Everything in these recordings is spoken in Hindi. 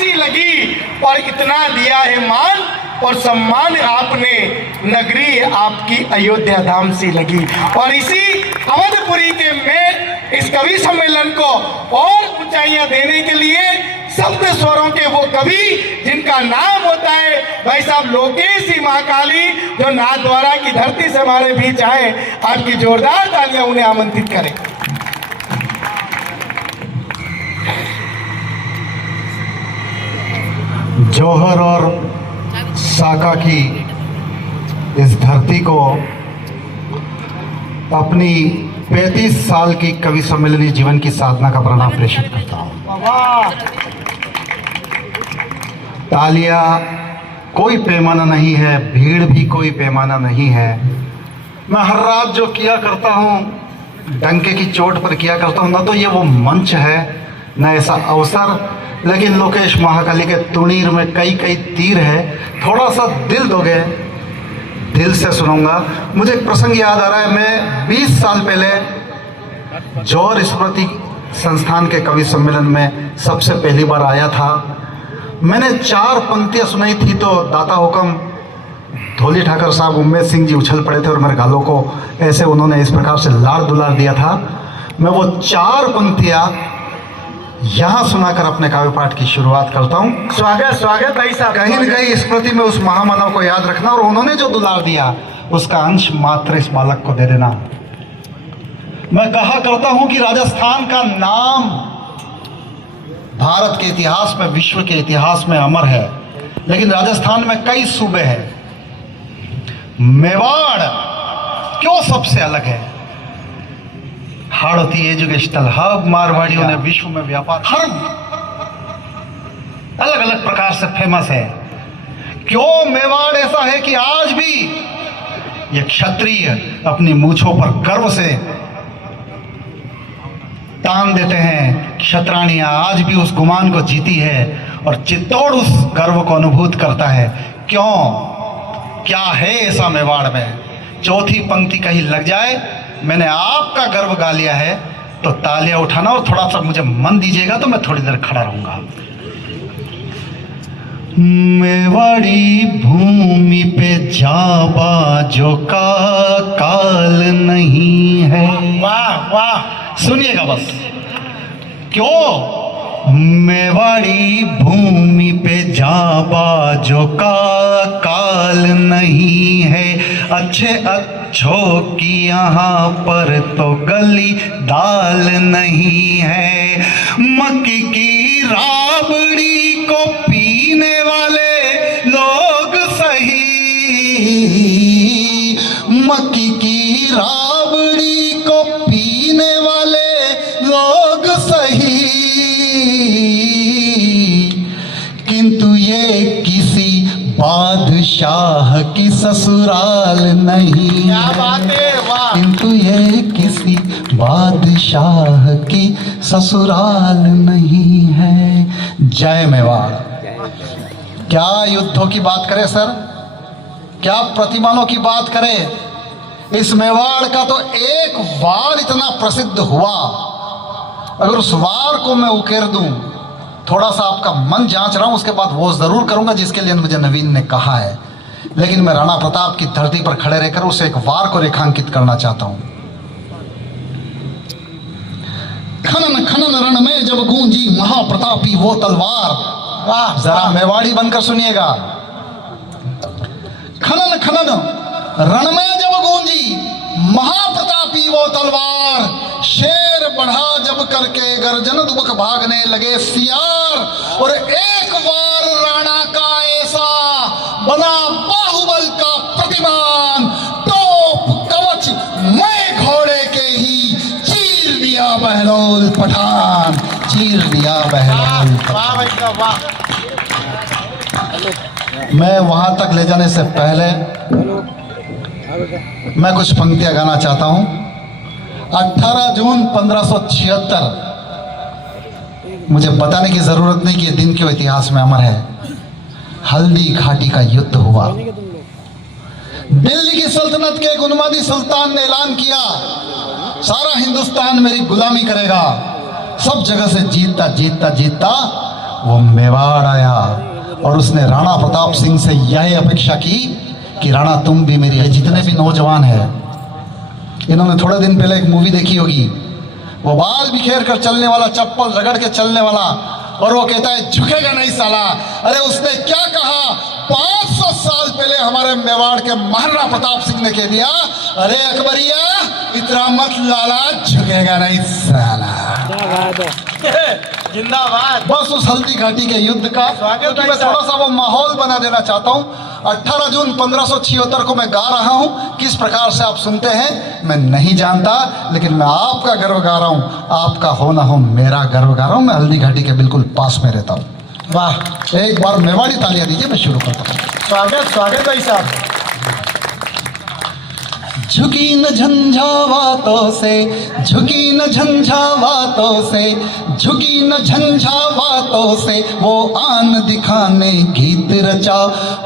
सी लगी, और इतना दिया है मान और सम्मान आपने, नगरी आपकी अयोध्या धाम सी लगी। और इसी अवधपुरी के में इस कवि सम्मेलन को और ऊंचाइयां देने के लिए सप्त स्वरों के वो कवि जिनका नाम होता है भाई साहब लोकेश जी महाकाली, जो नाथद्वारा की धरती से हमारे बीच आए, आपकी जोरदार तालियां उन्हें आमंत्रित करें। जौहर और साका की इस धरती को अपनी 35 साल की कवि सम्मेलनी जीवन की साधना का प्रणाम प्रेषित करता हूँ। तालियां कोई पैमाना नहीं है, भीड़ भी कोई पैमाना नहीं है। मैं हर रात जो किया करता हूँ डंके की चोट पर किया करता हूँ, ना तो ये वो मंच है न ऐसा अवसर, लेकिन लोकेश महाकाली के तुणीर में कई कई तीर है। थोड़ा सा दिल दोगे, दिल से सुनूंगा। मुझे एक प्रसंग याद आ रहा है। मैं 20 साल पहले जौहर स्मृति संस्थान के कवि सम्मेलन में सबसे पहली बार आया था। मैंने 4 पंक्तियां सुनाई थी तो दाता हुक्म धोली ठाकर साहब, उम्मेद सिंह जी उछल पड़े थे और मेरे गालों को ऐसे उन्होंने इस प्रकार से लाड़ दुलार दिया था। मैं वो 4 पंक्तियां यहाँ सुनाकर अपने काव्य पाठ की शुरुआत करता हूँ। स्वागत स्वागत भाई साहब। कहीं न कहीं स्मृति में उस महामानव को याद रखना और उन्होंने जो दुलार दिया उसका अंश मात्र इस बालक को दे देना। मैं कहा करता हूं कि राजस्थान का नाम भारत के इतिहास में, विश्व के इतिहास में अमर है, लेकिन राजस्थान में कई सूबे हैं। मेवाड़ क्यों सबसे अलग है? हाड़ोती एजुकेशनल हब, मारवाड़ियों ने विश्व में व्यापार, हर अलग अलग प्रकार से फेमस है। क्यों मेवाड़ ऐसा है कि आज भी ये क्षत्रिय अपनी मूंछों पर गर्व से तान देते हैं। क्षत्राणियां आज भी उस गुमान को जीती है और चित्तौड़ उस गर्व को अनुभूत करता है। क्यों? क्या है ऐसा मेवाड़ में? चौथी पंक्ति कहीं लग जाए, मैंने आपका गर्व गा लिया है, तो तालियां उठाना और थोड़ा सा मुझे मन दीजिएगा तो मैं थोड़ी देर खड़ा रहूंगा। मेवाड़ी भूमि पे जाबा जो का काल नहीं है। वाह वाह, सुनिएगा बस। क्यों? मेवाड़ी भूमि पे जाबा जो का काल नहीं है, अच्छे अच्छों की यहाँ पर तो गली दाल नहीं है। मक्की की राबड़ी को पीने वाले लोग सही, मक्की की राबड़ी को पीने वाले लोग सही, किंतु ये किसी बादशाह की ससुराल नहीं है, किंतु ये किसी बादशाह की ससुराल नहीं है। जय मेवाड़। क्या युद्धों की बात करें सर, क्या प्रतिमानों की बात करें? इस मेवाड़ का तो एक वार इतना प्रसिद्ध हुआ, अगर उस वार को मैं उकेर दूं, थोड़ा सा आपका मन जांच रहा हूं, उसके बाद वो जरूर करूंगा जिसके लिए मुझे नवीन ने कहा है, लेकिन मैं राणा प्रताप की धरती पर खड़े रहकर उस एक वार को रेखांकित करना चाहता हूं। खनन खनन रण में जब गूंजी महाप्रतापी वो तलवार, वाह, जरा मेवाड़ी बनकर सुनिएगा। खनन खनन रण में जब गूंजी महाप्रतापी वो तलवार, शेर बढ़ा जब करके गर्जन दुबक भागने लगे सियार, और एक वार राणा का ऐसा बना बाहुबल का प्रतिमान, टोप कवच मैं घोड़े के ही चीर दिया बहलोल पठान, चीर दिया बहलोल पठान। मैं वहां तक ले जाने से पहले मैं कुछ पंक्तियां गाना चाहता हूं। 18 जून 1576, मुझे बताने की जरूरत नहीं कि यह दिन क्यों इतिहास में अमर है। हल्दी घाटी का युद्ध हुआ। दिल्ली की सल्तनत के एक उन्मादी सुल्तान ने ऐलान किया, सारा हिंदुस्तान मेरी गुलामी करेगा। सब जगह से जीतता जीतता जीतता वो मेवाड़ आया और उसने राणा प्रताप सिंह से यह अपेक्षा की कि राणा तुम भी मेरी, जितने भी नौजवान हैं, इन्होंने थोड़े दिन पहले एक मूवी देखी होगी, वो बाल बिखेर कर चलने वाला, चप्पल रगड़ के चलने वाला, और वो कहता है झुकेगा नहीं साला। अरे उसने क्या कहा? 500 साल पहले हमारे मेवाड़ के महाराणा प्रताप सिंह ने कह दिया, अरे अकबरिया इतना मत लाला, झुकेगा नहीं साला। जिंदाबाद। बस उस हल्दी घाटी के युद्ध का क्योंकि मैं थोड़ा सा वो माहौल बना देना चाहता हूँ। 18 जून 1576 को मैं गा रहा हूँ, किस प्रकार से आप सुनते हैं मैं नहीं जानता, लेकिन मैं आपका गर्व गा रहा हूँ, आपका हो ना हो मेरा गर्व गा रहा हूँ। मैं हल्दी घाटी के बिल्कुल पास में रहता हूँ। वाह, एक बार मेवाड़ी तालियां दीजिए, मैं शुरू करता हूँ। स्वागत स्वागत भाई साहब। झुकी न झंझावातों से, झुकी न झंझावातों से, झुकी न झंझावातों से, वो आन दिखाने गीत रचा,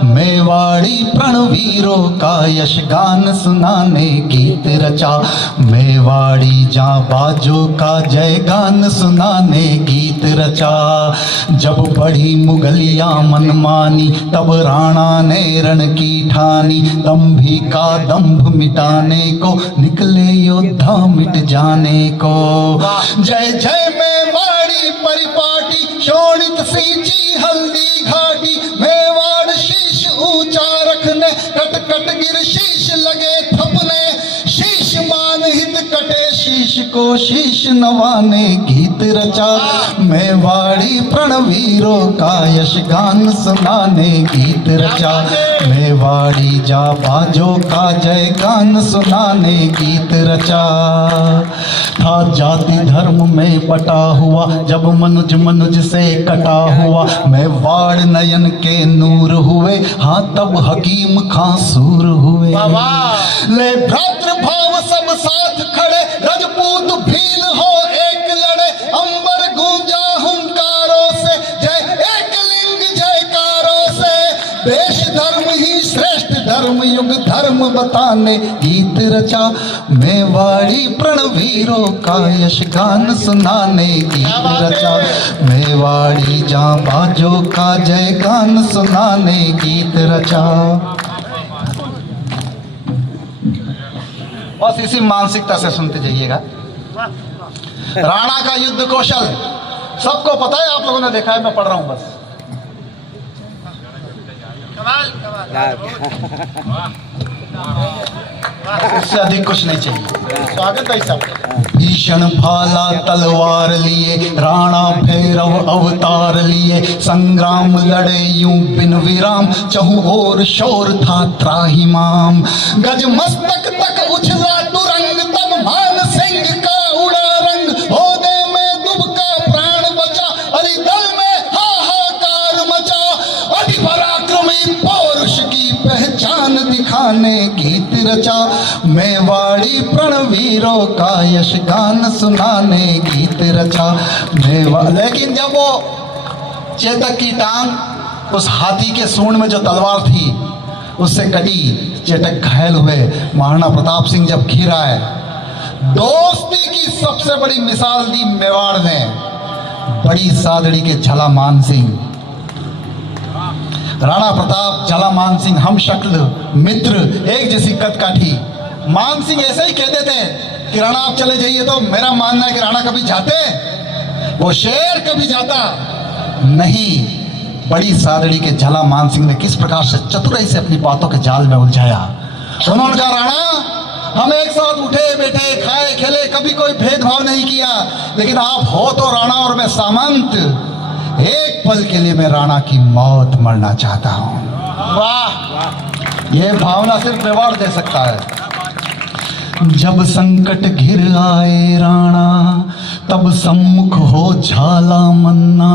मेवाड़ी प्रणवीरों का यशगान सुनाने गीत रचा, मेवाड़ी जाबाजों का जयगान सुनाने गीत रचा। जब बढ़ी मुगलिया मनमानी, तब राणा ने रण की ठानी, दंभी का दंभ मिटाने को, निकले योद्धा मिट जाने को। जय जय मेवाड़ी परिपाटी, शोणित सींची हल्दी घाटी, मेवाड़ शीश ऊंचा रखने, कट कट गिर शीश लगे थपने, शीश मान हित कटे शीश को शीश नवाने गीत रचा, मेवाड़ी प्रणवीरों का यशगान सुनाने गीत रचा, मेवाड़ी जाबाजों का जयगान सुनाने गीत रचा। था जाति धर्म में बटा हुआ, जब मनुज मनुज से कटा हुआ, मेवाड़ नयन के नूर हुए, हाँ तब हकीम खां सूर हुए। ले भ्रातृभाव सब साथ खड़े, रजपूत भील हो एक लड़े, अंबर गूंजा हुंकारों से, जय एक लिंग जयकारों से, देश धर्म ही श्रेष्ठ धर्म, युग धर्म बताने गीत रचा, मेवाड़ी प्रणवीरों का यशगान सुनाने गीत रचा, मेवाड़ी जाबाजों का जयगान सुनाने गीत रचा। बस इसी मानसिकता से सुनते जाइएगा। राणा का युद्ध कौशल सबको पता है, आप लोगों ने देखा है, मैं पढ़ रहा हूं बस। कमाल कमाल। इससे अधिक कुछ नहीं चाहिए। स्वागत भाई साहब। भीषण भाला तलवार लिए, राणा भैरव अवतार लिए, संग्राम लड़े यूं बिन विराम, चहु ओर शोर था त्राहिमाम। गज मस्तक तक उछला तुरंग, तब मान सिंह का उड़ा रंग, होदे में दुबका प्राण बचा, अली दल में हाहाकार मचा, अति पराक्रमी पौरुष की पहचान दिखाने गीत रचा, मेवाड़ी प्रणवीरों का यशगान सुनाने गीत रचा। लेकिन जब वो चेतक की टांग उस हाथी के सूंड में जो तलवार थी उससे कटी, चेतक घायल हुए, महाराणा प्रताप सिंह जब घिर आए, दोस्ती की सबसे बड़ी मिसाल दी मेवाड़ ने, बड़ी सादड़ी के झला मान सिंह। राणा प्रताप, झला मान सिंह हम शक्ल मित्र, एक जैसी कद काठी। मान सिंह ऐसे ही कहते थे कि राणा आप चले जाइए, तो मेरा मानना है कि राणा कभी जाते, वो शेर कभी जाता नहीं। बड़ी सादड़ी के झला मान सिंह ने किस प्रकार से चतुराई से अपनी बातों के जाल में उलझाया। उन्होंने कहा, राणा हम एक साथ उठे बैठे खाए खेले, कभी कोई भेदभाव नहीं किया, लेकिन आप हो तो राणा और मैं सामंत, एक पल के लिए मैं राणा की मौत मरना चाहता हूं। वाह, ये भावना सिर्फ मेवाड़ दे सकता है। जब संकट घिर आए राणा, तब सम्मुख हो झाला मन्ना,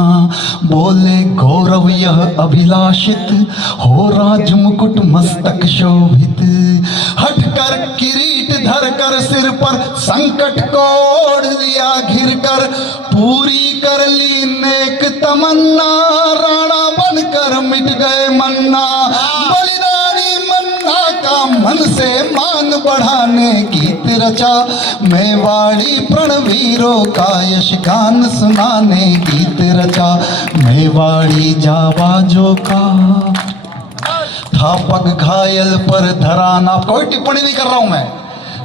बोले गौरव यह अभिलाषित, हो राज मुकुट मस्तक शोभित, हट कर किरीट धर कर सिर पर, संकट को ओढ़ लिया घिर कर, पूरी कर ली नेक तमन्ना, राणा बनकर मिट गए मन्ना, बलिदानी मन्ना का मन से मान बढ़ाने गीत रचा, मेवाड़ी प्रणवीरों का यश गान सुनाने गीत रचा। मेवाड़ी जाबाजों का था पग घायल पर धरा नाप, कोई टिप्पणी नहीं कर रहा हूं मैं,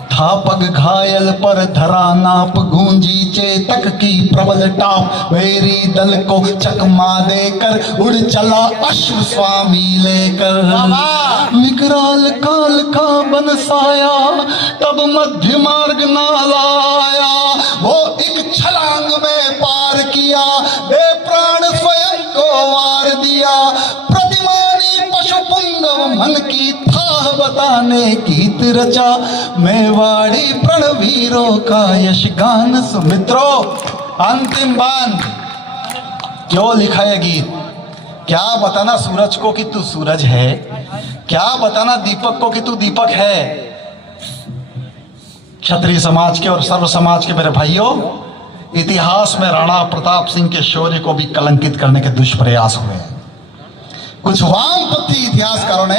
था पग घायल पर धरा नाप, गूंजी चेतक की प्रबल टाप, वेरी दल को चकमा देकर उड़ चला अश्व स्वामी लेकर। विकराल काल का बन साया तब मध्य मार्ग ना लाया, वो एक छलांग में पार किया, बेप्राण स्वयं को वार दिया। प्रतिमानी पशु पुंगव मन की था बताने गीत रचा, मेवाड़ी प्रणवीरों का यश गान। सुमित्रों, अंतिम बांध क्यों लिखा है गीत? क्या बताना सूरज को कि तू सूरज है, क्या बताना दीपक को कि तू दीपक है। क्षत्रिय समाज के और सर्व समाज के मेरे भाइयों, इतिहास में राणा प्रताप सिंह के शौर्य को भी कलंकित करने के दुष्प्रयास हुए। कुछ वामपंथी इतिहासकारों ने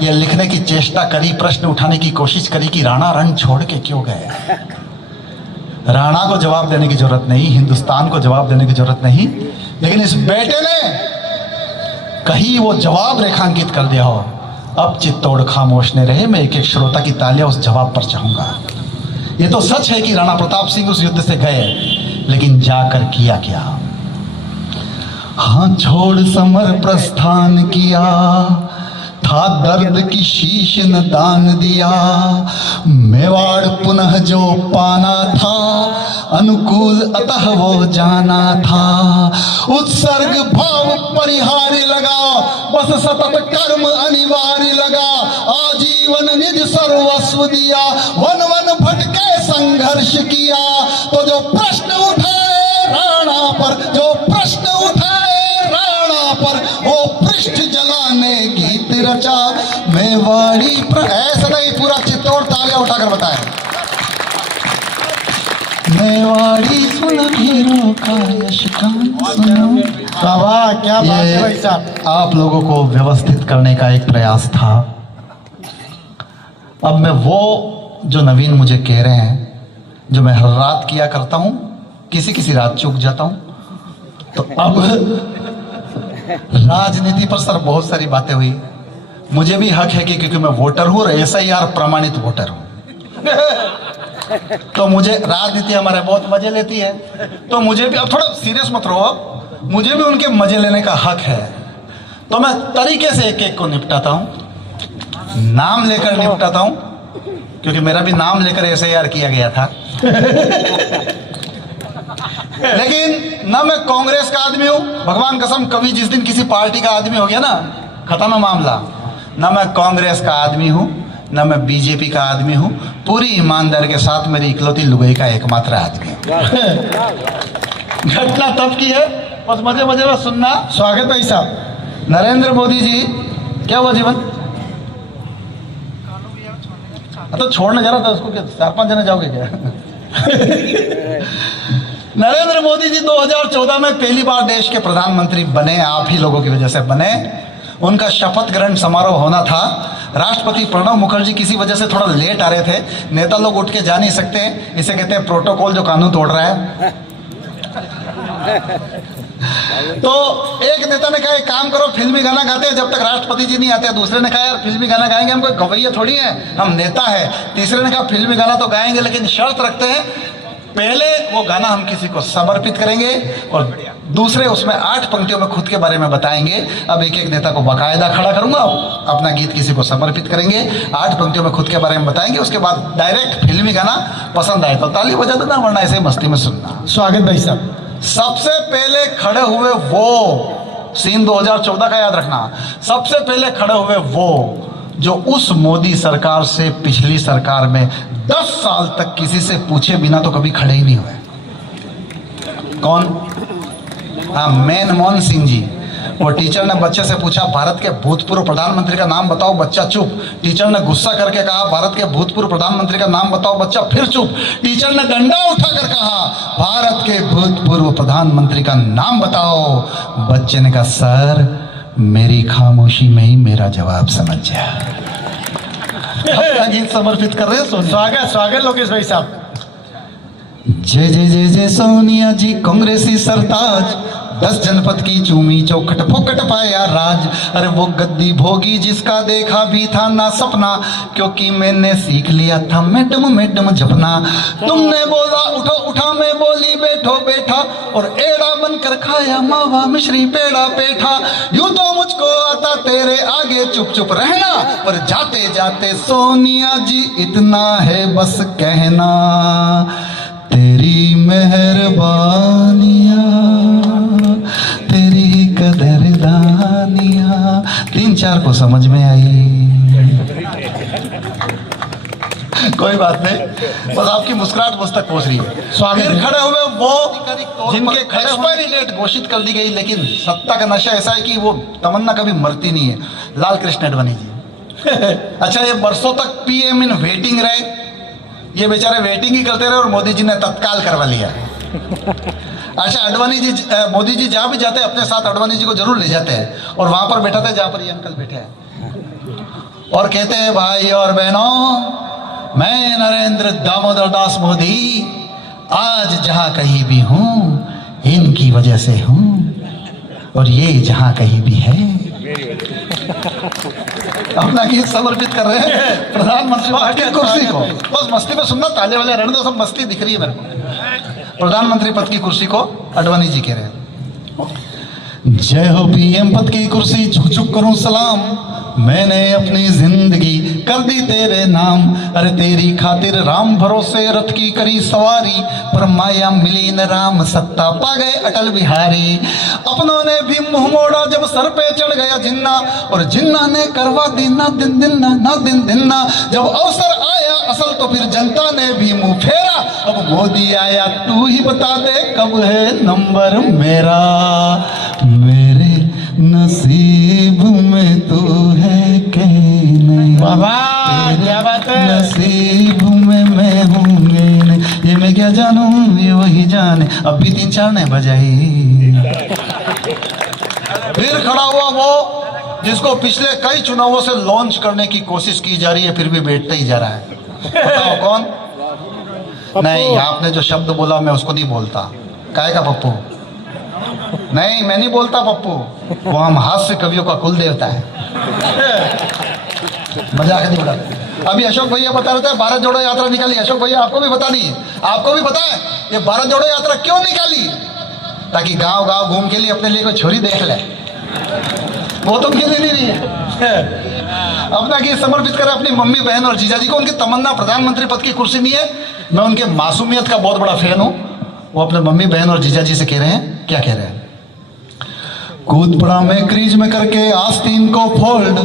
यह लिखने की चेष्टा करी, प्रश्न उठाने की कोशिश करी कि राणा रण छोड़ के क्यों गए। राणा को जवाब देने की जरूरत नहीं, हिंदुस्तान को जवाब देने की जरूरत नहीं, लेकिन इस बेटे ने कहीं वो जवाब रेखांकित कर दिया हो। अब चित्तौड़ खामोश ने रहे, मैं एक एक श्रोता की तालियां उस जवाब पर चाहूंगा। ये तो सच है कि राणा प्रताप सिंह उस युद्ध से गए, लेकिन जाकर किया क्या? हाँ, छोड़ समर प्रस्थान किया था, दर्द की शीश न दान दिया। मेवाड़ पुनः जो पाना था, अनुकूल अतः वो जाना था। उत्सर्ग भाव परिहारी लगा, बस सतत कर्म अनिवार्य लगा। आजीवन निज सर्वस्व दिया, वन वन भटके संघर्ष किया। तो जो प्रश्न उठाए राणा पर, जो प्रश्न उठाए राणा पर, वो पृष्ठ जलाने गीत रचा। मेवाड़ी ऐसा नहीं, पूरा चित्तौड़ तालियां उठाकर बताए। मेवाड़ी सुनहरों का यश गान सुनो। वाह, क्या बात है भाई साहब। आप लोगों को व्यवस्थित करने का एक प्रयास था। अब मैं वो जो नवीन मुझे कह रहे हैं, जो मैं हर रात किया करता हूं, किसी किसी रात चूक जाता हूं, तो अब राजनीति पर सर बहुत सारी बातें हुई। मुझे भी हक है कि क्योंकि मैं वोटर हूं और SIR प्रमाणित वोटर हूं, तो मुझे राजनीति हमारे बहुत मजे लेती है, तो मुझे भी, अब थोड़ा सीरियस मत रहो, मुझे भी उनके मजे लेने का हक है। तो मैं तरीके से एक एक को निपटाता हूं, नाम लेकर निपटाता हूं, क्योंकि मेरा भी नाम लेकर SIR किया गया था। लेकिन ना मैं कांग्रेस का आदमी हूं, भगवान कसम, कभी जिस दिन किसी पार्टी का आदमी हो गया ना, खत्म है मामला। ना मैं कांग्रेस का आदमी हूं, ना मैं बीजेपी का आदमी हूं, पूरी ईमानदारी के साथ मेरी इकलौती लुगाई का एकमात्र आदमी हूं। घटना तब की है, बस मजे मजे में सुनना। स्वागत भाई साहब। नरेंद्र मोदी जी, क्या हुआ जीवन? तो छोड़ने जा रहा था उसको, क्या 4-5 जने जाओगे क्या? नरेंद्र मोदी जी 2014 में पहली बार देश के प्रधानमंत्री बने, आप ही लोगों की वजह से बने। उनका शपथ ग्रहण समारोह होना था। राष्ट्रपति प्रणब मुखर्जी किसी वजह से थोड़ा लेट आ रहे थे। नेता लोग उठ के जा नहीं सकते, इसे कहते हैं प्रोटोकॉल, जो कानून तोड़ रहा है। तो एक नेता ने कहा, एक काम करो, फिल्मी गाना गाते हैं जब तक राष्ट्रपति जी नहीं आते। दूसरे ने कहा, यार फिल्मी गाना गाएंगे, हम कोई गवैया थोड़ी है, हम नेता है। तीसरे ने कहा, फिल्मी गाना तो गाएंगे, लेकिन शर्त रखते हैं, पहले वो गाना हम किसी को समर्पित करेंगे और दूसरे उसमें 8 पंक्तियों में खुद के बारे में बताएंगे। अब एक एक नेता को बाकायदा खड़ा करूंगा, अपना गीत किसी को समर्पित करेंगे, 8 पंक्तियों में खुद के बारे में बताएंगे, उसके बाद डायरेक्ट फिल्मी गाना पसंद आए तो ताली बजा देना, वरना ऐसे मस्ती में सुनना। स्वागत भाई साहब। सबसे पहले खड़े हुए वो, सीन 2014 का याद रखना, सबसे पहले खड़े हुए वो जो उस मोदी सरकार से पिछली सरकार में 10 साल तक किसी से पूछे बिना तो कभी खड़े ही नहीं हुए। कौन? हाँ, मनमोहन सिंह जी। वो टीचर ने बच्चे से पूछा, भारत के भूतपूर्व प्रधानमंत्री का नाम बताओ, बच्चा चुप। टीचर ने गुस्सा करके कहा, भारत के भूतपूर्व प्रधानमंत्री का नाम बताओ, बच्चा फिर चुप। टीचर ने डंडा उठाकर कहा, भारत के भूतपूर्व प्रधानमंत्री का नाम बताओ। बच्चे ने कहा, सर मेरी खामोशी में ही मेरा जवाब समझ गया। अपना गीत समर्पित कर रहे हैं सोनिया। स्वागत स्वागत लोकेश भाई साहब। जय जय जय जय सोनिया जी कांग्रेसी सरताज, 10 जनपद की चूमी चौखट फोकट पाया राज। अरे वो गद्दी भोगी जिसका देखा भी था ना सपना, क्योंकि मैंने सीख लिया था मैडम मैडम जपना। तुमने बोला उठो उठा, मैं बोली बैठो बैठा, और एड़ा बनकर खाया मावा मिश्री पेड़ा पेठा। यूं तो मुझको आता तेरे आगे चुप चुप रहना, पर जाते जाते सोनिया जी इतना है बस कहना, तेरी मेहरबानियाँ तेरी कदरदानियाँ। 3-4 को समझ में आई, कोई बात नहीं, बस आपकी मुस्कुराहट मुझ तक पहुंच रही है। फिर खड़े हुए वो जिनके एक्सपायरी डेट घोषित कर दी गई, लेकिन सत्ता का नशा ऐसा है कि वो तमन्ना कभी मरती नहीं है, लाल कृष्ण अडवाणी जी। अच्छा, ये बरसों तक पीएम इन वेटिंग रहे, ये बेचारे वेटिंग ही करते रहे और मोदी जी ने तत्काल करवा लिया। अच्छा, अडवाणी जी, मोदी जी जहाँ भी जाते हैं अपने साथ अडवाणी जी को जरूर ले जाते हैं, और वहां पर बैठा था जहाँ पर ये अंकल बैठे हैं, और कहते हैं भाई और बहनों, मैं नरेंद्र दामोदर दास मोदी आज जहां कहीं भी हूं इनकी वजह से हूं, और ये जहां कहीं भी है। अपना गीत समर्पित कर रहे हैं प्रधानमंत्री पद की कुर्सी को। बस मस्ती में सुनना, ताले वाले रहने दो, सब मस्ती दिख रही है मेरे को। प्रधानमंत्री पद की कुर्सी को अडवाणी जी कह रहे हैं। जय हो पीएम पद की कुर्सी, झुक झुक करूं सलाम, मैंने अपनी जिंदगी कर दी तेरे नाम। अरे तेरी खातिर राम भरोसे रथ की करी सवारी, पर माया मिली न राम सत्ता पा गए अटल बिहारी। अपनों ने भी मुंह मोड़ा जब सर पे चढ़ गया जिन्ना, और जिन्ना ने करवा दी ना दिन दिन ना दिन दिन ना। जब अवसर आया असल तो फिर जनता ने भी मुंह फेरा, अब मोदी आया तू ही बता दे कब है नंबर मेरा। मेरे नसीब में तू है कि नहीं, बाबा क्या बात है, नसीब में मैं हूँ नहीं, ये मैं क्या जानूं ये वही जाने। अब भी 3-4 ने बजाई। फिर खड़ा हुआ वो जिसको पिछले कई चुनावों से लॉन्च करने की कोशिश की जा रही है, फिर भी बैठता ही जा रहा है। बताओ कौन? नहीं, आपने जो शब्द बोला मैं उसको नहीं बोलता। काहे का पप्पू? नहीं, मैं नहीं बोलता पप्पू, वो हम हास्य कवियों का कुल देवता है। मजाक नहीं उड़ा। अभी अशोक भैया बता रहे थे भारत जोड़ो यात्रा निकाली। अशोक भैया आपको भी पता नहीं है, आपको भी पता है ये भारत जोड़ो यात्रा क्यों निकाली? ताकि गांव गांव घूम के लिए अपने लिए कोई छोरी देख ले, वो तो उनके लिए नहीं रही है। अपना गीत समर्पित करें अपनी मम्मी बहन और जीजा जी को। उनकी तमन्ना प्रधानमंत्री पद की कुर्सी नहीं है, मैं उनके मासूमियत का बहुत बड़ा फैन हूँ। वो अपने मम्मी बहन और जीजा जी से कह रहे हैं, क्या कह रहे हैं? कूद पड़ा मैं क्रीज में करके आस्तीन को फोल्ड,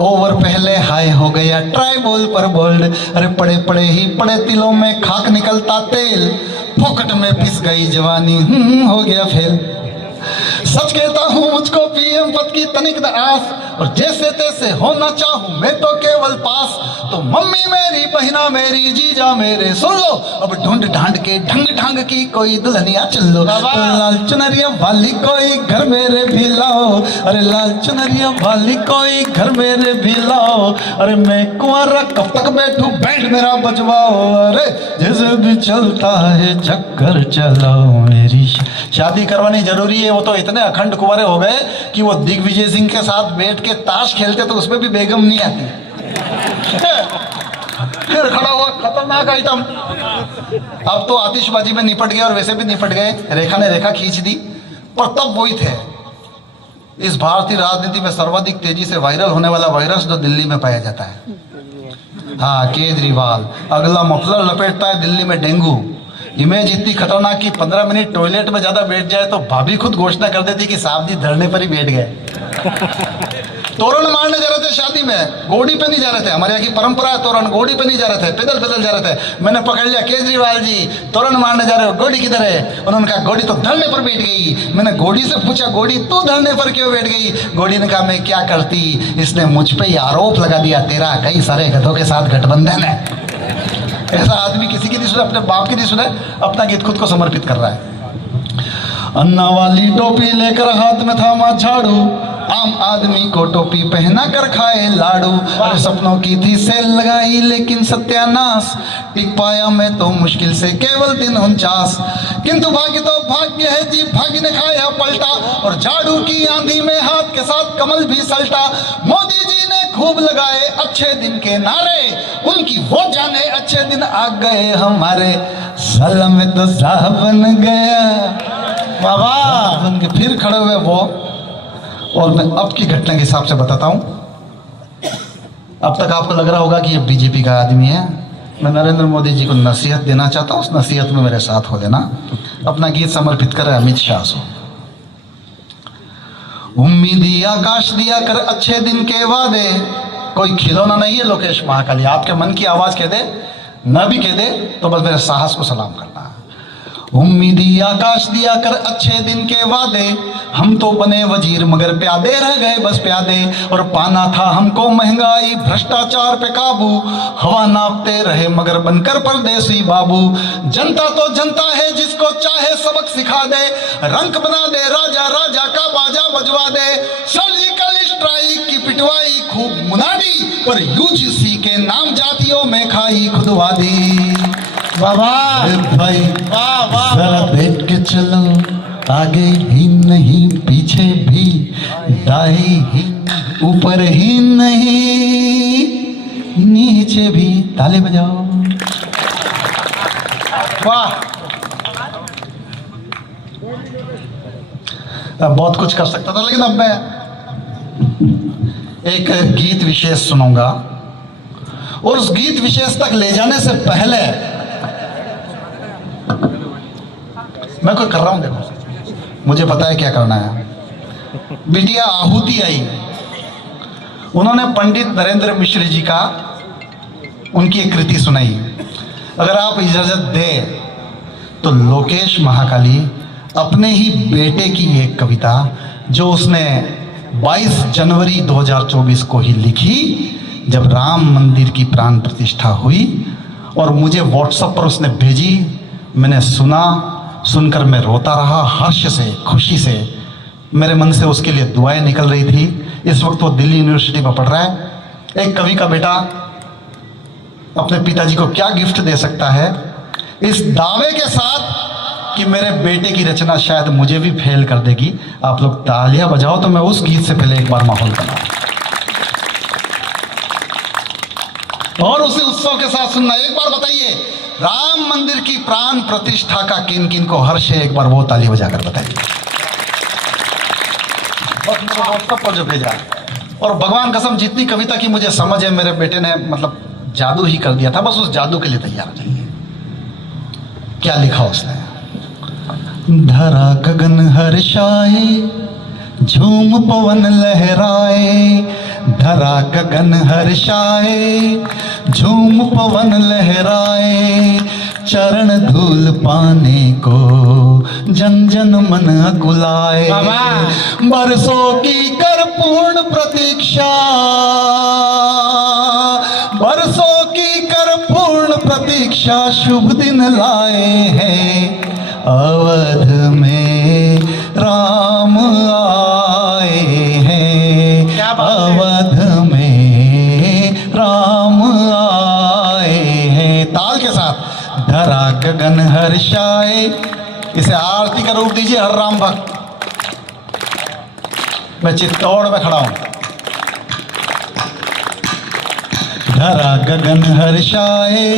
ओवर पहले हाई हो गया ट्राई बॉल पर बोल्ड। अरे पड़े पड़े ही पड़े तिलों में खाक निकलता तेल, फोकट में पिस गई जवानी हो गया फेल। सच कहता हूँ मुझको पीएम पद की तनिक न आस, और जैसे तैसे होना चाहूँ मैं तो केवल पास। तो मम्मी मेरी बहिना मेरी जीजा मेरे सुन लो, अब ढूंढ ढांड के ढंग ढंग की कोई दुल्हनिया चल लो। लाल चुनरिया वाली कोई घर मेरे भी लाओ, अरे लाल चुनरिया वाली कोई घर मेरे भी लाओ। अरे मैं कुंवारा कब तक बैठूं बैंड मेरा बजवाओ, अरे जैसे भी चलता है चक्कर चलाओ मेरी। शादी करवानी जरूरी है, वो तो इतने अखंड कुंवारे हो गए कि वो दिग्विजय सिंह के साथ बैठ के ताश खेलते तो उसमें भी बेगम नहीं आती। फिर खड़ा हुआ खतरनाक आइटम, अब तो आतिशबाजी में निपट गए और वैसे भी निपट गए, रेखा ने रेखा खींच दी, पर तब वही थे। इस भारतीय राजनीति में सर्वाधिक तेजी से वायरल होने वाला वायरस जो दिल्ली में पाया जाता है, हाँ केजरीवाल। अगला मफलर लपेटता है दिल्ली में डेंगू। इमेज इतनी खतरनाक कि 15 मिनट टॉयलेट में ज्यादा बैठ जाए तो भाभी खुद घोषणा कर देती कि साहब जी धरने पर ही बैठ गए। तोरण मारने जा रहे थे शादी में, गोड़ी पे नहीं जा रहे थे, हमारे यहाँ की परंपरा है तोरण, गोड़ी पे नहीं जा रहे थे, पैदल पैदल जा रहे थे। मैंने पकड़ लिया, केजरीवाल जी तोरण मारने जा रहे हो, गोड़ी किधर है? उन्होंने कहा गोड़ी तो धरने पर बैठ गई। मैंने गोड़ी से पूछा गोड़ी तू धरने पर क्यों बैठ गई? गोड़ी ने कहा मैं क्या करती, इसने मुझ पे ही आरोप लगा दिया तेरा कई सारे गधों के साथ गठबंधन है। ऐसा आदमी किसी की नहीं सुने, अपने बाप की नहीं सुने, अपना गीत खुद को समर्पित कर रहा है। अन्ना वाली टोपी लेकर हाथ में थामा झाड़ू, आम आदमी को टोपी पहना कर खाए लाड़ू। अरे सपनों की थी सेल लगाई लेकिन सत्यानाश, टिक पाया मैं तो मुश्किल से केवल दिन 49। किंतु भाग्य तो भाग्य है जी, भाग्य ने खाया पलटा, और झाड़ू की आंधी में हाथ के साथ कमल भी सल्टा। मोदी जी ने खूब लगाए अच्छे दिन के नारे, उनकी वो जाने अच्छे दिन आ गए हमारे। साला में तो साहब बन गया बाबा, बन के फिर खड़े हुए वो। और मैं अब की घटना के हिसाब से बताता हूं। अब तक आपको लग रहा होगा कि ये बीजेपी का आदमी है। मैं नरेंद्र मोदी जी को नसीहत देना चाहता हूं, उस नसीहत में मेरे साथ हो देना। अपना गीत समर्पित करें अमित शाह से। उम्मीदी आकाश दिया कर अच्छे दिन के वादे, कोई खिलौना नहीं है लोकेश महाकाली। आपके मन की आवाज कह दे, न भी कह दे तो बस मेरे साहस को सलाम करना। उम्मीदी आकाश दिया कर अच्छे दिन के वादे, हम तो बने वजीर मगर प्यादे रह गए बस प्यादे। और पाना था हमको महंगाई भ्रष्टाचार पे काबू, हवा नापते रहे मगर बनकर परदेसी बाबू। जनता तो जनता है जिसको चाहे सबक सिखा दे, रंक बना दे राजा राजा का बाजा बजवा दे। सर्जिकल स्ट्राइक की पिटवाई खूब मुनादी, पर यूजीसी के नाम जातियों में खाई खुदवादी। बाबा भाई वाह वाह, जरा देख के चलो, आगे ही नहीं पीछे भी, दाई ही ऊपर ही नहीं नीचे भी। ताली बजाओ वाह। अब बहुत कुछ कर सकता था, लेकिन अब मैं एक गीत विशेष सुनूंगा, और उस गीत विशेष तक ले जाने से पहले मैं कोई कर रहा हूं। देखो मुझे पता है क्या करना है। बिटिया आहुति आई, उन्होंने पंडित नरेंद्र मिश्र जी का उनकी एक कृति सुनाई। अगर आप इजाजत दे तो लोकेश महाकाली अपने ही बेटे की एक कविता जो उसने 22 जनवरी 2024 को ही लिखी, जब राम मंदिर की प्राण प्रतिष्ठा हुई, और मुझे व्हाट्सएप पर उसने भेजी। मैंने सुना, सुनकर मैं रोता रहा, हर्ष से, खुशी से। मेरे मन से उसके लिए दुआएं निकल रही थी। इस वक्त वो दिल्ली यूनिवर्सिटी में पढ़ रहा है। एक कवि का बेटा अपने पिताजी को क्या गिफ्ट दे सकता है, इस दावे के साथ कि मेरे बेटे की रचना शायद मुझे भी फेल कर देगी। आप लोग तालियां बजाओ तो मैं उस गीत से पहले एक बार माहौल बनाऊं, और उसी उत्सव के साथ सुनना। एक बार बताइए, राम मंदिर की प्राण प्रतिष्ठा का किन किन को हर्ष है, एक बार वो ताली बजाकर बताइए। व्हाट्सएप पर जो भेजा, और भगवान कसम जितनी कविता की मुझे समझ है, मेरे बेटे ने मतलब जादू ही कर दिया था। बस उस जादू के लिए तैयार हो जाइए। क्या लिखा उसने? धरा गगन हर्षाए, झूम पवन लहराए। धरा गगन हर्षाए, झूम पवन लहराए। चरण धूल पाने को जन जन मन अकुलाए। बरसों की कर पूर्ण प्रतीक्षा, बरसों की कर पूर्ण प्रतीक्षा, शुभ दिन लाए हैं। अवध में राम आए हैं, अवध में राम आए हैं। ताल के साथ, धरा गगन हर्षाए। इसे आरती का रूप दीजिए हर राम भक्त। मैं चित्तौड़ में खड़ा हूं। धरा गगन हर्षाए,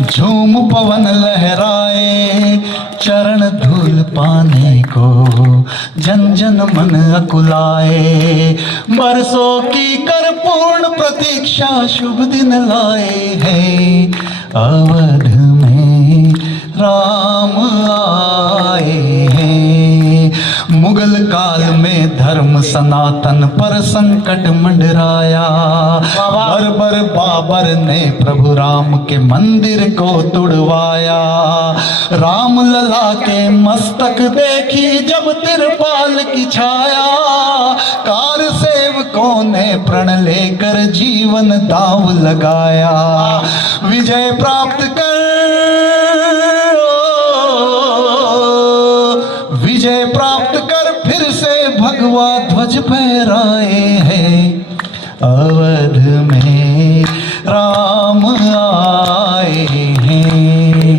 झूम पवन लहराए। चरण धूल पाने को जन जन मन अकुलाए। बरसों की कर पूर्ण प्रतीक्षा, शुभ दिन लाए हैं। अवध में राम आए हैं। मुगल काल में धर्म सनातन पर संकट मंडराया। बर्बर बाबर ने प्रभु राम के मंदिर को तुड़वाया। राम लला के मस्तक देखी जब तिरपाल की छाया। कार सेवकों ने प्रण लेकर जीवन दाव लगाया। विजय प्राप्त कर, विजय प्राप्त कर फिर से भगवा ध्वज फहराए हैं, अवध में राम आए हैं।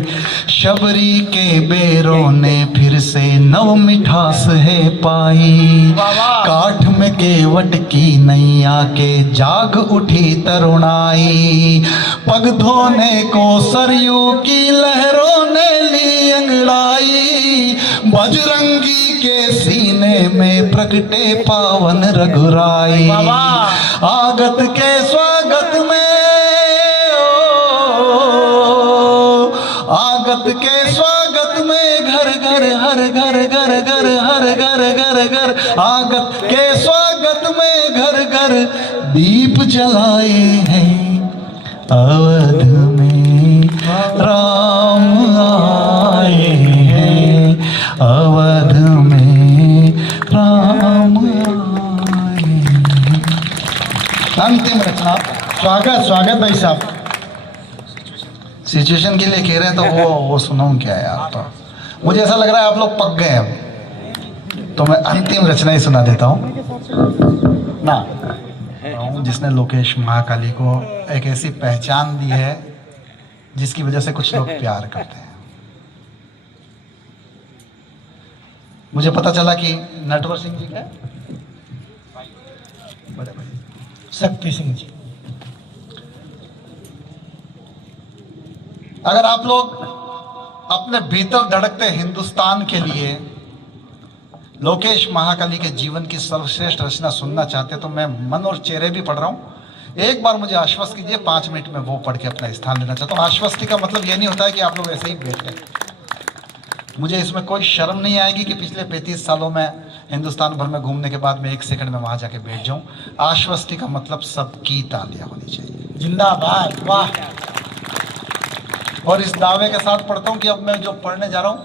शबरी के बेरों ने फिर से नव मिठास है पाई, काठ में केवट की नैया के जाग उठी तरुणाई। पग धोने को सरयू की लहरों ने ली अंगड़ाई, बजरंगी के सीने में प्रगटे पावन रघुराई। आगत के स्वागत में आगत के स्वागत में घर घर हर घर घर घर हर घर घर घर, आगत के स्वागत में घर घर दीप जलाए हैं, अवध में राम आए हैं, अवध में राम आए हैं। अंतिम रचना। स्वागत भाई साहब। सिचुएशन के लिए कह रहे हैं तो वो सुनाऊं क्या यार। तो मुझे ऐसा लग रहा है आप लोग पक गए अब, तो मैं अंतिम रचना ही सुना देता हूँ ना, जिसने लोकेश महाकाली को एक ऐसी पहचान दी है जिसकी वजह से कुछ लोग प्यार करते हैं। मुझे पता चला कि नटवर सिंह जी का शक्ति सिंह जी, अगर आप लोग अपने भीतर धड़कते हिंदुस्तान के लिए लोकेश महाकाली के जीवन की सर्वश्रेष्ठ रचना सुनना चाहते हैं तो मैं मन और चेहरे भी पढ़ रहा हूं। एक बार मुझे आश्वस्त कीजिए, 5 मिनट में वो पढ़ के अपना स्थान लेना चाहता हूँ। आश्वस्ति का मतलब ये नहीं होता है कि आप लोग ऐसे ही बैठे। मुझे इसमें कोई शर्म नहीं आएगी कि पिछले 35 सालों में हिंदुस्तान भर में घूमने के बाद मैं 1 सेकंड में वहां जाके बैठ जाऊं। आश्वस्ति का मतलब सबकी तालियां होनी चाहिए। जिंदाबाद, वाह। और इस दावे के साथ पढ़ता हूं कि अब मैं जो पढ़ने जा रहा हूं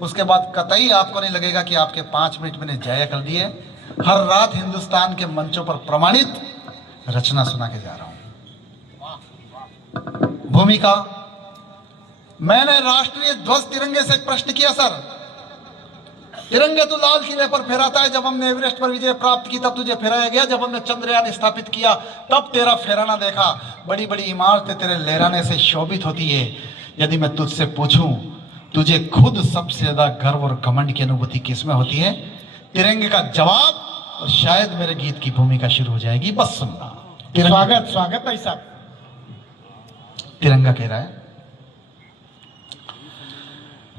उसके बाद कतई आपको नहीं लगेगा कि आपके 5 मिनट मैंने जाया कर दिए। हर रात हिंदुस्तान के मंचों पर प्रमाणित रचना सुना के जा रहा हूं। भूमिका। मैंने राष्ट्रीय ध्वज तिरंगे से एक प्रश्न किया सर। तिरंगे तो लाल किले पर फहराता है, जब हमने एवरेस्ट पर विजय प्राप्त की तब तुझे फहराया गया, जब हमने चंद्रयान स्थापित किया तब तेरा फहराना देखा। बड़ी बड़ी इमारतें तेरे लहराने से शोभित होती है। यदि मैं तुझसे पूछूं तुझे खुद सबसे ज्यादा गर्व और घमंड की अनुभूति किसमें होती है, तिरंगे का जवाब, और शायद मेरे गीत की भूमिका शुरू हो जाएगी। बस सुनना। स्वागत भाई साहब। तिरंगा कह रहा है,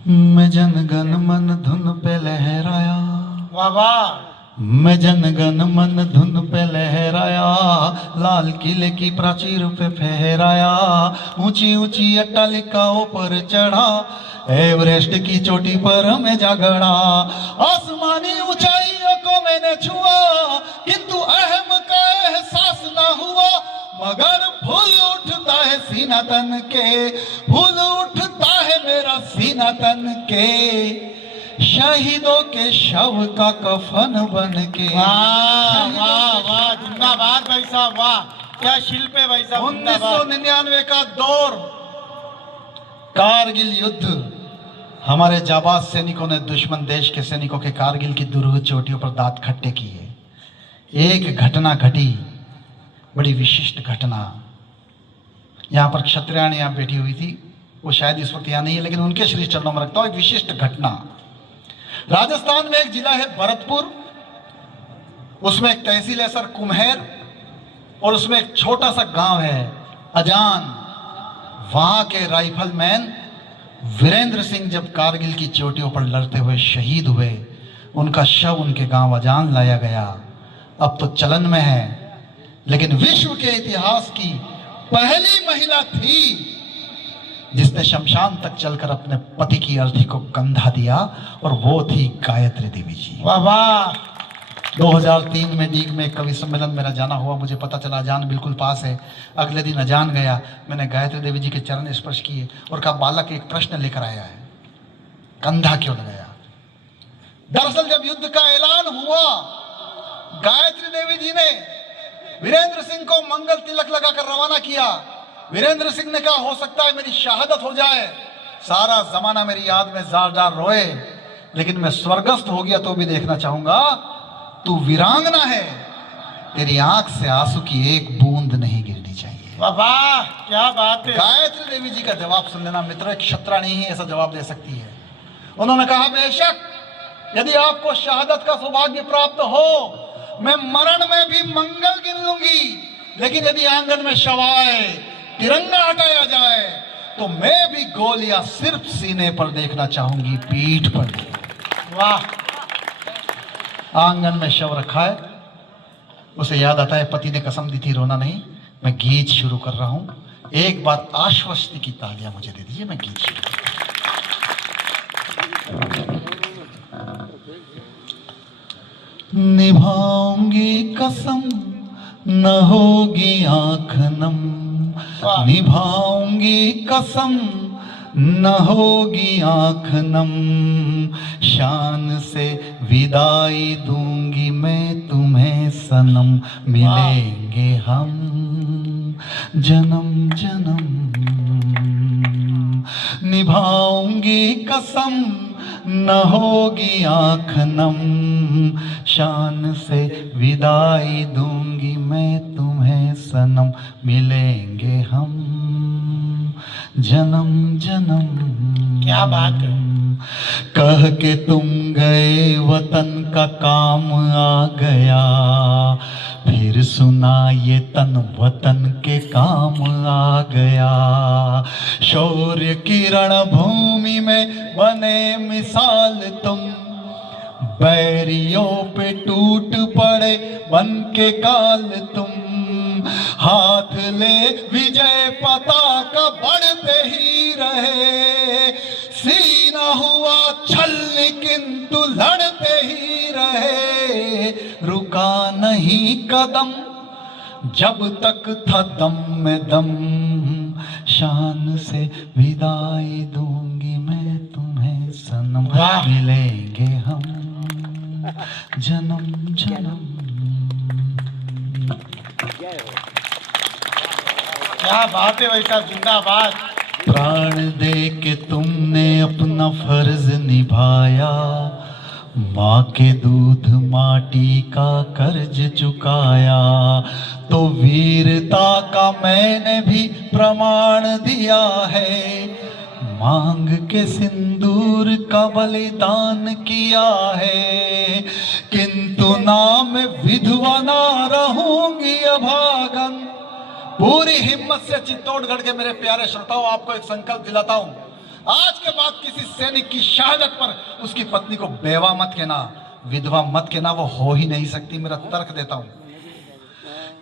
मैं जन गण मन धुन पे लहराया, वाह वाह। मैं जन गण मन धुन पे लहराया, लाल किले की प्राचीर पे फहराया, ऊंची ऊंची अट्टालिकाओं पर चढ़ा, एवरेस्ट की चोटी पर मैं जा गड़ा, आसमानी ऊंचाइयों को मैंने छुआ, किंतु अहम का एहसास ना हुआ, मगर फूल उठता है सीना तन के, फूल उठता है मेरा सीना तन के, शहीदों के शव का कफन बन के। वाह वाह वाह, जिंदाबाद भाई साहब, वाह क्या शिल्प है भाई साहब। 1999 का दौर, कारगिल युद्ध। हमारे जाबाज सैनिकों ने दुश्मन देश के सैनिकों के कारगिल की दुर्ग चोटियों पर दांत खट्टे किए। एक घटना घटी, बड़ी विशिष्ट घटना। यहाँ पर क्षत्रियाणी यहाँ बैठी हुई थी, वो शायद इस वक्त यहाँ नहीं है, लेकिन उनके श्री चरणों में रखता हूँ। एक विशिष्ट घटना। राजस्थान में एक जिला है भरतपुर, उसमें एक तहसील है सर कुम्हेर, और उसमें एक छोटा सा गांव है अजान। वहां के राइफलमैन वीरेंद्र सिंह जब कारगिल की चोटियों पर लड़ते हुए शहीद हुए, उनका शव उनके गांव अजान लाया गया। अब तो चलन में है, लेकिन विश्व के इतिहास की पहली महिला थी जिसने शमशान तक चलकर अपने पति की अर्थी को कंधा दिया, और वो थी गायत्री देवी जी। वाह वाह। 2003 में डीग में कवि सम्मेलन मेरा जाना हुआ, मुझे पता चला अजान बिल्कुल पास है। अगले दिन अजान गया, मैंने गायत्री देवी जी के चरण स्पर्श किए और कहा, बालक एक प्रश्न लेकर आया है, कंधा क्यों लगाया? दरअसल जब युद्ध का ऐलान हुआ, गायत्री देवी जी ने वीरेंद्र सिंह को मंगल तिलक लगाकर रवाना किया। वीरेंद्र सिंह ने कहा, हो सकता है मेरी शहादत हो जाए, सारा जमाना मेरी याद में जार जार रोए, लेकिन मैं स्वर्गस्थ हो गया तो भी देखना चाहूंगा तू वीरांगना है, तेरी आंख से आंसू की एक बूंद नहीं गिरनी चाहिए। वाह, क्या बात है। गायत्री देवी जी का जवाब सुन लेना मित्र, एक क्षत्रिय नहीं ऐसा जवाब दे सकती है। उन्होंने कहा, बेशक यदि आपको शहादत का सौभाग्य प्राप्त हो, मैं मरण में भी मंगल गिन लूंगी, लेकिन यदि आंगन में शवाए तिरंगा हटाया जाए तो मैं भी गोलियां सिर्फ सीने पर देखना चाहूंगी, पीठ पर नहीं। वाह। आंगन में शव रखा है, उसे याद आता है पति ने कसम दी थी रोना नहीं। मैं गीत शुरू कर रहा हूं, एक बार आश्वस्ति की तालियां मुझे दे दीजिए, मैं गीत शुरू कर निभाऊंगी कसम न होगी आंख नम, निभाऊंगी कसम न होगी आंख नम, शान से विदाई दूंगी मैं तुम्हें सनम, मिलेंगे हम जन्म जन्म। निभाऊंगी कसम न होगी आंख नम, शान से विदाई दूंगी मैं तुम्हें सनम, मिलेंगे हम जन्म जन्म। क्या बात है। कह के तुम गए वतन का काम आ गया, फिर सुना ये तन वतन के काम आ गया। शौर्य किरण भूमि में बने मिसाल तुम, बैरियों पे टूट पड़े बन के काल तुम, हाथ ले विजय पताका बढ़ते ही रहे, सीना हुआ छल किंतु लड़ते ही रहे, रुका नहीं कदम जब तक था दम में दम, शान से विदाई दूंगी मैं तुम्हें सनम, मिलेंगे हम जन्म जन्म। क्या बात है भाई साहब, जिंदाबाद। प्राण दे के तुमने अपना फर्ज निभाया, माँ के दूध माटी का कर्ज चुकाया, तो वीरता का मैंने भी प्रमाण दिया है, मांग के सिंदूर का बलिदान किया है, किंतु नाम विधवा ना रहूंगी अभागन। पूरी हिम्मत से चित्तौड़गढ़ के मेरे प्यारे श्रोताओं, आपको एक संकल्प दिलाता हूं, आज के बाद किसी सैनिक की शहादत पर उसकी पत्नी को बेवा मत कहना, विधवा मत कहना, वो हो ही नहीं सकती। मेरा तर्क देता हूं,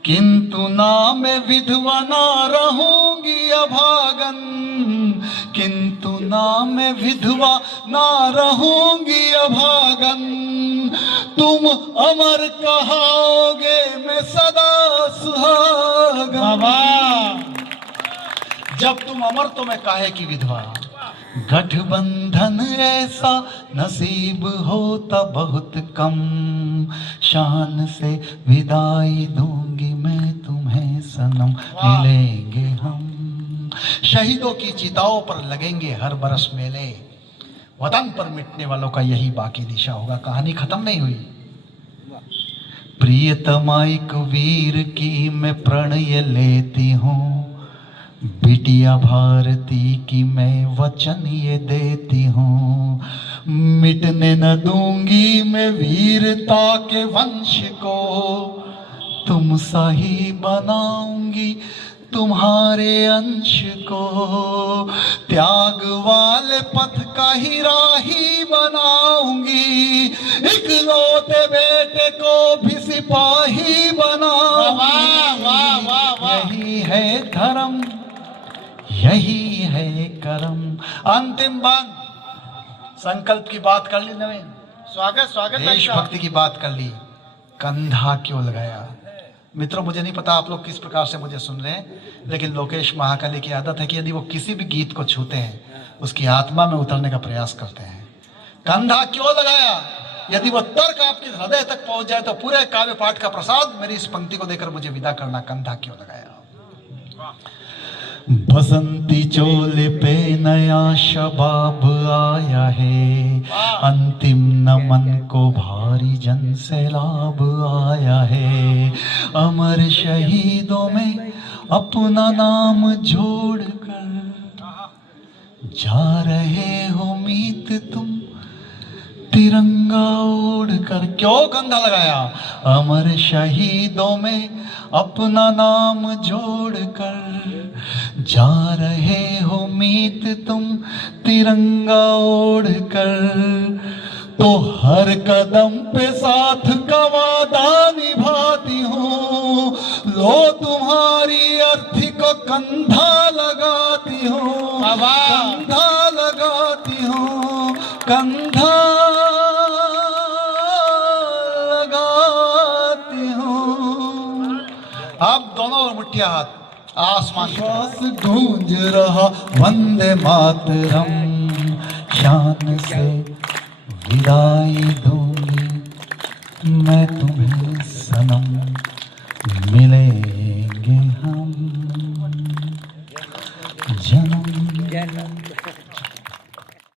किंतु ना मैं विधवा ना रहूंगी अभागन, किंतु ना मैं विधवा ना रहूंगी अभागन, तुम अमर कहाओगे मैं सदा सुहागन। जब तुम अमर तो मैं काहे की विधवा, गठबंधन ऐसा नसीब होता बहुत कम, शान से विदाई दूंगी मैं तुम्हें सनम, मिलेंगे हम। शहीदों की चिताओं पर लगेंगे हर बरस मेले, वतन पर मिटने वालों का यही बाकी दिशा होगा। कहानी खत्म नहीं हुई। प्रियतमाइक वीर की मैं प्रणय लेती हूँ, बिटिया भारती की मैं वचन ये देती हूँ, मिटने न दूंगी मैं वीरता के वंश को, तुम सा ही बनाऊंगी तुम्हारे अंश को, त्याग वाले पथ का ही राही बनाऊंगी, इकलौते बेटे को भी सिपाही बनाऊंगी। यही है धर्म, यही है कर्म। अंतिम बात, संकल्प की बात कर ली नवीन, स्वागत स्वागत। देशभक्ति की बात कर ली, कंधा क्यों लगाया। मित्रों, मुझे नहीं पता आप लोग किस प्रकार से मुझे सुन रहे हैं, लेकिन लोकेश महाकाली की आदत है कि यदि वो किसी भी गीत को छूते हैं उसकी आत्मा में उतरने का प्रयास करते हैं। कंधा क्यों लगाया, यदि वो तर्क आपके हृदय तक पहुंच जाए तो पूरे काव्य पाठ का प्रसाद मेरी इस पंक्ति को देकर मुझे विदा करना। कंधा क्यों लगाया। बसंती चोले पे नया शबाब आया है, अंतिम नमन को भारी जन सैलाब आया है। अमर शहीदों में अपना नाम जोड़कर जा रहे हो मीत तुम तिरंगा ओढ़कर। क्यों कंधा लगाया? अमर शहीदों में अपना नाम जोड़कर जा रहे हो मीत तुम तिरंगा ओढ़कर। तो हर कदम पे साथ का वादा निभाती हूँ, लो तुम्हारी अर्थी को कंधा लगाती हूँ, कंधा लगाती हूँ, कंधा लगाती हूँ। अब दोनों मुट्ठियां हाथ आसमान की तरफ। श्वास गूंज रहा वंदे मातरम, शान से विदाई दूंगी मैं तुम्हें सनम, मिलेंगे हम जन्म जन्म।